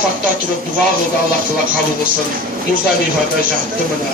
Арафатта тұрып дұға қылды, Аллах Тағала қабыл қылсын. Муздалифада жатты мына.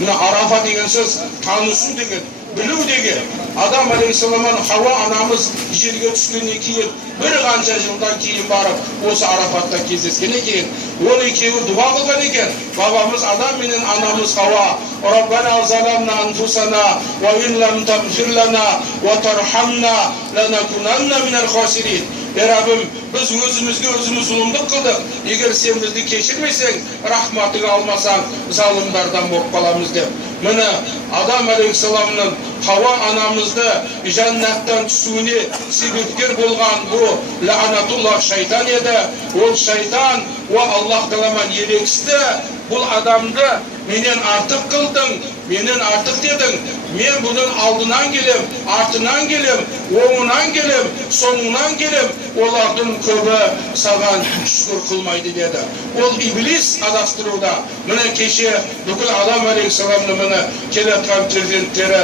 Мына Арафа деген сөз танысу деген, білу деген. Адам алейхиссаламан Хауа анамыз жерге түскеннен кейін бір қанша жылдан кейін барып осы Арафатта кездескен екен. Ол екеуі дұға қылған екен. Бабамыз Адам менен анамыз Хауа Раббана заламна анфусана ва ин лам тагфир лана ва тархамна ланакунанна минал хасирин. Раббым, біз өзімізге өзіміз зұлымдық қылдық. Егер сен бізді кешірмесең, рахматыңды алмасаң, залымдардан болып қаламыз деп. Міне Адам алейхиссаламның Хауа анамызды жәннаттан түсуіне себепкер болған бұл лаанатуллах шайтан еді. Ол шайтан Аллах Тағаламан ерегісті. Бұл адамды менен артық қылдың, менен артық дедің. Мен бұның алдынан келем, артынан келем, оңынан келем, соңынан келем. Олардың көбі саған шүкір қылмайды деді. Ол иблис адастыруда. Міне кеше бүкіл Адам алейхиссаламны міне келатқан перзенттері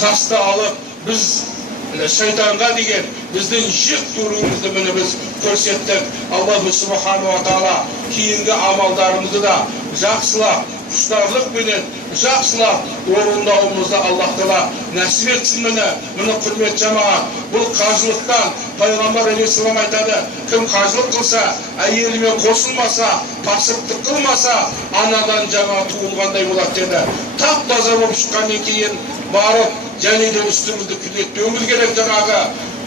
тасты алып, біз шайтанға деген біздің жек көруімізді міне біз көрсеттік. Аллаху субхану ва тағала кейінгі амалдарымызды да жақсылап, құштарлық менен жақсылап орындауымызды Аллах Тағала нәсіп етсін. Міне құрмет жамағат, бұл қажылықтан пайғамбар алейхиссалам айтады, кім қажылық қылса, әйелімен қосылмаса, пасықтық қылмаса, анадан жаңа туылғандай болады деді. Тап-таза болып шыққаннан кейін барып, және де үстімізді күзетуіміз керек. Жаңағы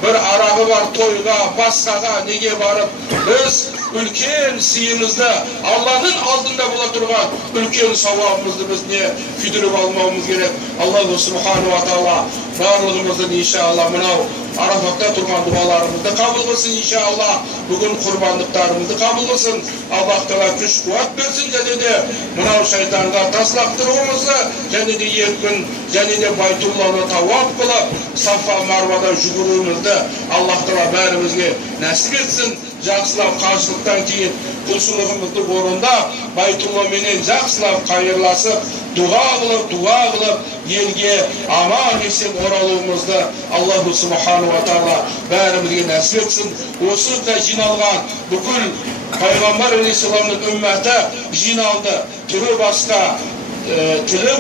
бір арағы бар тойға, басқаға неге барып, біз үлкен сыйымызды Алланың алдында бола тұрған үлкен сауабымызды біз не күйдіріп алмауымыз керек. Аллаху субхану ва тағала барлығымыздың иншалла мынау Арафатта тұрған дұғаларымызды қабыл қылсын иншалла. Бүгін құрбандықтарымызды қабыл қылсын. Аллах Тағала күш қуат берсін, және де мынау шайтанға тас лақтыруымызды, және де еркін, және де Байтулланы тауап қылып, Сафа Марвада жүгіруімізді Аллах Тағала бәрімізге нәсіп етсін. Жақсылап қажылықтан кейін құлшылығымызды орындап, Байтулламенен жақсылап қайырласып, дұға қылып, елге аман есен оралуымызды Аллаху субхану ва тағала бәрімізге нәсіп етсін. Осы да жиналған бүкіл пайғамбар алейхиссаламның үмметі жиналды. Түрі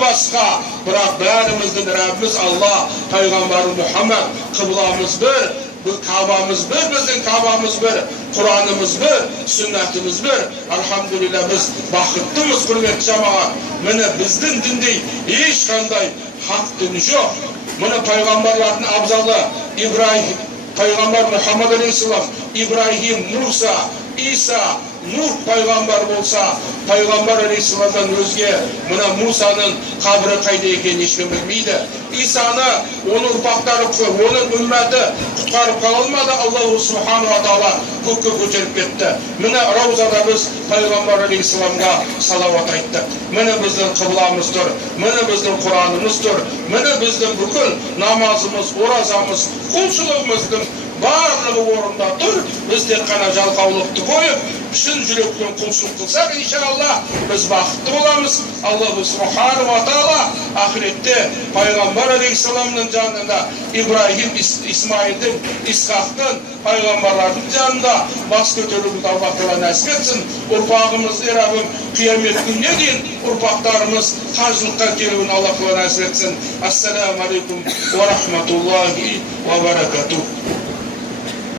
басқа, бірақ бәріміздің Раббіміз Алла, пайғамбары Мұхаммад, қыбламыз бір, Кабамыз бір, біздің Кабамыз бір, Құранымыз бір, сүннәтіміз бір. Алхамдулилла, біз бақыттымыз, құрметті жамағат. Міне біздің діндей ешқандай хақ дін жоқ. Міне пайғамбарлардың абзалы Ибраһим, пайғамбар Мұхаммад алейхиссалам, Ибраһим, Муса, Иса, Нух пайғамбар болса, пайғамбар алейхиссаламдан өзге мына Мусаның қабірі қайда екенін ешкім білмейді. Исаны оның ұрпақтары, оның үмметі құтқарып қала алмады. Аллаху субхану ва тағала көкке көтеріп кетті. Міне Раузада біз пайғамбар алейхиссаламға салауат айттық. Міне біздің қыбламыз тұр, міне біздің Құранымыз тұр, міне біздің бүкіл намазымыз, оразамыз, құлшылығымыздың барлығы орында тұр. Біз тек қана жалқаулықты қойып, шын жүрекпен құлшылық қылсақ, иншалла біз бақытты боламыз. Аллаху субхану ва тағала ақыретте пайғамбар алейхиссаламның жанында, Ибраһим, Исмайылдың, Исхақтың, пайғамбарлардың жанында бас көтеруімізді Аллах Тағала нәсіп етсін. Ұрпағымызды Раббым қиямет күніне дейін ұрпақтарымыз қажылыққа келуін Аллах Тағала нәсіп етсін. Ассаламу алейкум ва рахматуллахи ва баракатух.